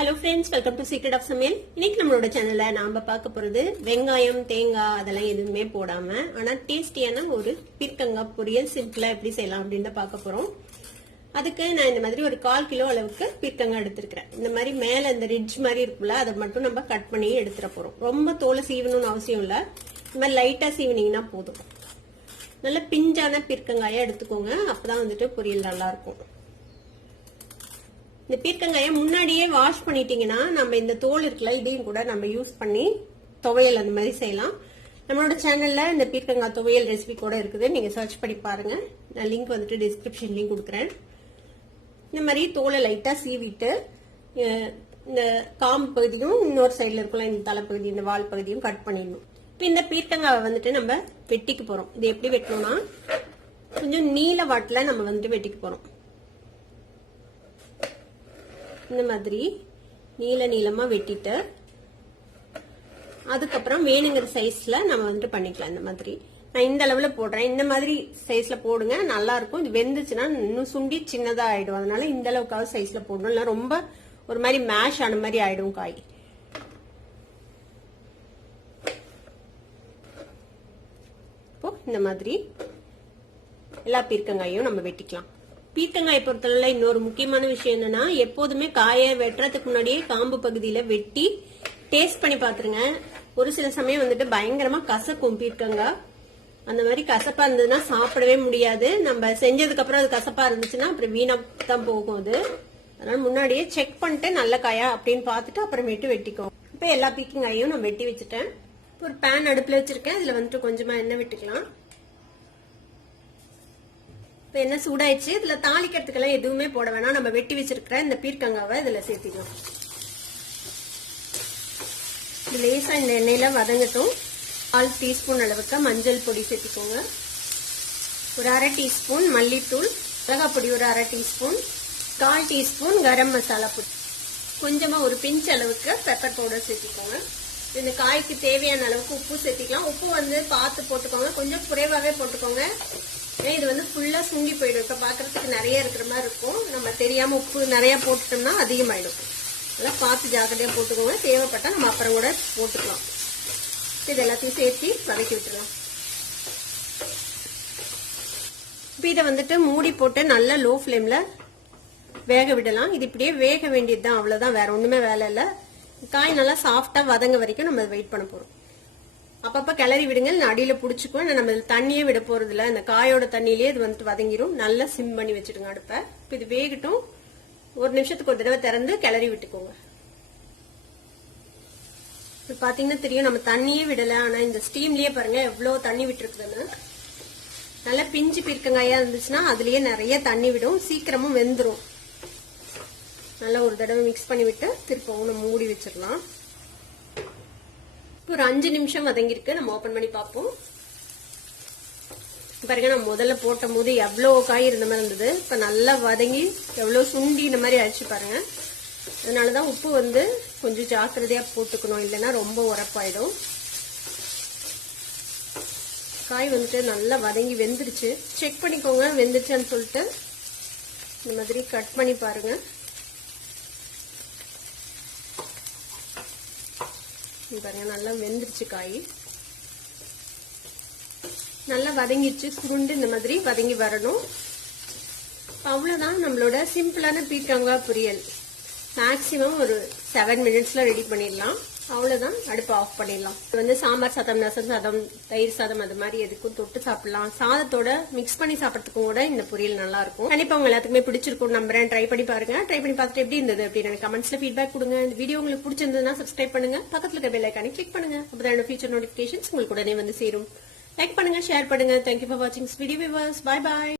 Hello friends, welcome to secret of சமையல். இன்னைக்கு நம்மளோட சேனல்ல நாம பார்க்க போறது வெங்காயம், தேங்காய் அதெல்லாம் எதுவுமே போடாம ஆனா டேஸ்டியான ஒரு பீர்க்கங்காய் பொரியல் சிம்பிளா எப்படி செய்யலாம் அப்படின்னு பார்க்க போறோம். அதுக்கு நான் இந்த மாதிரி ஒரு 1/4 கிலோ அளவுக்கு பீர்க்கங்காய் எடுத்திருக்கிறேன். இந்த மாதிரி மேல இந்த ரிட்ஜ் மாதிரி இருக்குல்ல, அதை மட்டும் நம்ம கட் பண்ணி எடுத்துட போறோம். ரொம்ப தோலை சீவணும்னு அவசியம் இல்ல, இந்த மாதிரி லைட்டா சீவனீங்கன்னா போதும். நல்ல பிஞ்சான பீர்க்கங்காயா எடுத்துக்கோங்க, அப்பதான் வந்துட்டு பொரியல் நல்லா இருக்கும். இந்த பீர்க்கங்காயை முன்னாடியே வாஷ் பண்ணிட்டீங்கன்னா நம்ம இந்த தோல் இருக்குல்ல, இதையும் கூட நம்ம யூஸ் பண்ணி துவையல் அந்த மாதிரி செய்யலாம். நம்மளோட சேனல்ல இந்த பீர்க்கங்காய் துவையல் ரெசிபி கூட இருக்குது, நீங்க சர்ச் பண்ணி பாருங்க. நான் லிங்க் வந்துட்டு டிஸ்கிரிப்ஷன்லயும் கொடுக்குறேன். இந்த மாதிரி தோலை லைட்டா சீவிட்டு இந்த காம்பு பகுதியும் இன்னொரு சைட்ல இருக்குல்ல இந்த தலைப்பகுதி, இந்த வால் பகுதியும் கட் பண்ணிடணும். இப்போ இந்த பீர்க்கங்காவை வந்துட்டு நம்ம வெட்டிக்க போறோம். இது எப்படி வெட்டணும்னா கொஞ்சம் நீல வாட்டில் நம்ம வந்துட்டு வெட்டிக்க போறோம். இந்த மாதிரி நீல நீளமா வெட்டிட்டு அதுக்கப்புறம் வேணுங்கிற சைஸ்ல நம்ம வந்துட்டு பண்ணிக்கலாம். இந்த மாதிரி நான் இந்த அளவுல போடுறேன். இந்த மாதிரி சைஸ்ல போடுங்க, நல்லா இருக்கும். இது வெந்துச்சுன்னா இன்னும் சுண்டி சின்னதா ஆயிடும். அதனால இந்த அளவுக்காவது சைஸ்ல போடணும், இல்ல ரொம்ப ஒரு மாதிரி மேஷ் ஆன மாதிரி ஆயிடும் காய். இப்போ இந்த மாதிரி எல்லா பீர்க்கங்காயும் நம்ம வெட்டிக்கலாம். பீர்க்கங்காயை பொறுத்தவரை இன்னொரு முக்கியமான விஷயம் என்னன்னா, எப்போதுமே காயை வெட்டுறதுக்கு முன்னாடியே காம்பு பகுதியில வெட்டி டேஸ்ட் பண்ணி பாத்துருங்க. ஒரு சில சமயம் வந்துட்டு பயங்கரமா கசக்கும் பீர்க்கங்காய். அந்த மாதிரி கசப்பா இருந்ததுன்னா சாப்பிடவே முடியாது. நம்ம செஞ்சதுக்கு அப்புறம் அது கசப்பா இருந்துச்சுன்னா அப்புறம் வீணா தான் போகும் அது. அதனால முன்னாடியே செக் பண்ணிட்டு நல்ல காயா அப்படின்னு பாத்துட்டு அப்புறமேட்டு வெட்டிக்கோ. இப்ப எல்லா பீர்க்கங்காயும் நான் வெட்டி வச்சுட்டேன். ஒரு பேன் அடுப்புல வச்சிருக்கேன். இதுல வந்துட்டு கொஞ்சமா எண்ணெய் விட்டுக்கலாம். இப்ப என்ன சூடாயிடுச்சு. இதுல தாளிக்கிறதுக்கெல்லாம் எதுவுமே போட வேணாம். நம்ம வெட்டி வச்சிருக்கிற இந்த பீர்க்கங்காவை இதுல சேர்த்திக்கலாம். லேசா இந்த எண்ணெயில வதங்கட்டும். 1/4 டீஸ்பூன் அளவுக்கு மஞ்சள் பொடி சேர்த்துக்கோங்க. ஒரு 1/2 டீஸ்பூன் மல்லித்தூள், மிளகாய் பொடி ஒரு 1/2 டீஸ்பூன், 1/4 டீஸ்பூன் கரம் மசாலா பொடி, கொஞ்சமா ஒரு பிஞ்ச் அளவுக்கு பெப்பர் பவுடர் சேர்த்துக்கோங்க. இந்த காய்க்கு தேவையான அளவுக்கு உப்பு சேர்த்திக்கலாம். உப்பு வந்து பார்த்து போட்டுக்கோங்க, கொஞ்சம் குறைவாவே போட்டுக்கோங்க. இது வந்து ஃபுல்லா சுண்டி போயிடும். இப்ப பாக்குறதுக்கு நிறைய இருக்கிற மாதிரி இருக்கும். நம்ம தெரியாம உப்பு நிறைய போட்டுட்டோம்னா அதிகமாயிடும். அதெல்லாம் பார்த்து ஜாக்கிரதையா போட்டுக்கோங்க. தேவைப்பட்டா நம்ம அப்புறம் கூட போட்டுக்கலாம். இது எல்லாத்தையும் சேர்த்து வதக்கி விட்டுருலாம். இப்ப இதை வந்துட்டு மூடி போட்டு நல்லா லோ ஃபிளேம்ல வேக விடலாம். இது இப்படியே வேக வேண்டியதுதான், அவ்வளவுதான், வேற ஒண்ணுமே வேலை இல்ல. காய் நல்லா சாஃப்டா வதங்க வரைக்கும் நம்ம வெயிட் பண்ண போறோம். அப்பப்ப கிளறி விடுங்க, அடியில புடிச்சுக்கும். நம்ம தண்ணியே விட போறது இல்ல, இந்த காயோட தண்ணியிலேயே இது வந்துட்டு வதங்கிரும். நல்லா சிம் பண்ணி வச்சிடுங்க அடுப்ப. இப்ப இது வேகட்டும். ஒரு நிமிஷத்துக்கு ஒரு தடவை திறந்து கிளறி விட்டுக்கோங்க. இப்ப பாத்தீங்கன்னா தெரியும், நம்ம தண்ணியே விடல, ஆனா இந்த ஸ்டீம்லயே பாருங்க எவ்வளவு தண்ணி விட்டுருக்குதுன்னு. நல்லா பிஞ்சு பீர்க்கங்காயா இருந்துச்சுன்னா அதுலயே நிறைய தண்ணி விடும், சீக்கிரமும் வெந்துரும். நல்லா ஒரு தடவை மிக்ஸ் பண்ணி விட்டு திருப்பவும் மூடி வச்சிடலாம். ஒரு 5 நிமிஷம் வதங்கிருக்கு. நம்ம ஓபன் பண்ணி பார்ப்போம். பாருங்க, நான் முதல்ல போட்ட போது எவ்வளவு காய் இருந்த மாதிரி இருந்தது. இப்ப நல்லா வதங்கி எவ்வளவு சுண்டி இந்த மாதிரி ஆயிடுச்சு பாருங்க. அதனாலதான் உப்பு வந்து கொஞ்சம் ஜாக்கிரதையா போட்டுக்கணும், இல்லைன்னா ரொம்ப உரப்பாயிடும். காய் வந்துட்டு நல்லா வதங்கி வெந்துருச்சு. செக் பண்ணிக்கோங்க வெந்துருச்சான்னு சொல்லிட்டு. இந்த மாதிரி கட் பண்ணி பாருங்க. பாருங்க நல்லா வெந்துருச்சு காய், நல்லா வதங்கிடுச்சு. சுருண்டு இந்த மாதிரி வதங்கி வரணும். அவ்வளவுதான் நம்மளோட சிம்பிளான பீர்க்கங்காய் பொரியல். மேக்சிமம் ஒரு 7 மினிட்ஸ்ல ரெடி பண்ணிடலாம். அவ்வளவுதான், அடுப்பு ஆஃப் பண்ணிடலாம். இது வந்து சாம்பார் சாதம், ரசம் சாதம், தயிர் சாதம் அது மாதிரி எதுக்கும் தொட்டு சாப்பிடலாம். சாதத்தோட மிக்ஸ் பண்ணி சாப்பிடறதுக்கும் கூட இந்த பொரியல் நல்லா இருக்கும். கண்டிப்பா உங்க எல்லாத்துக்குமே பிடிச்சிருக்கும் நம்புறேன். ட்ரை பண்ணி பாருங்க. ட்ரை பண்ணி பார்த்துட்டு எப்படி இருந்தது அப்படின்னு கமெண்ட்ஸ்ல ஃபீட்பேக் கொடுங்க. இந்த வீடியோ உங்களுக்கு பிடிச்சிருந்ததுன்னா சப்ஸ்கிரைப் பண்ணுங்க, பக்கத்துல இருக்க பெல் ஐகானை கிளிக் பண்ணுங்க. அப்பதான் ஃபியூச்சர் நோட்டிபிகேஷன்ஸ் உங்களுக்கு உடனே வந்து சேரும். லைக் பண்ணுங்க, ஷேர் பண்ணுங்க. தேங்க்யூ ஃபார் வாட்சிங் வீடியோ வியூவர்ஸ். Bye bye.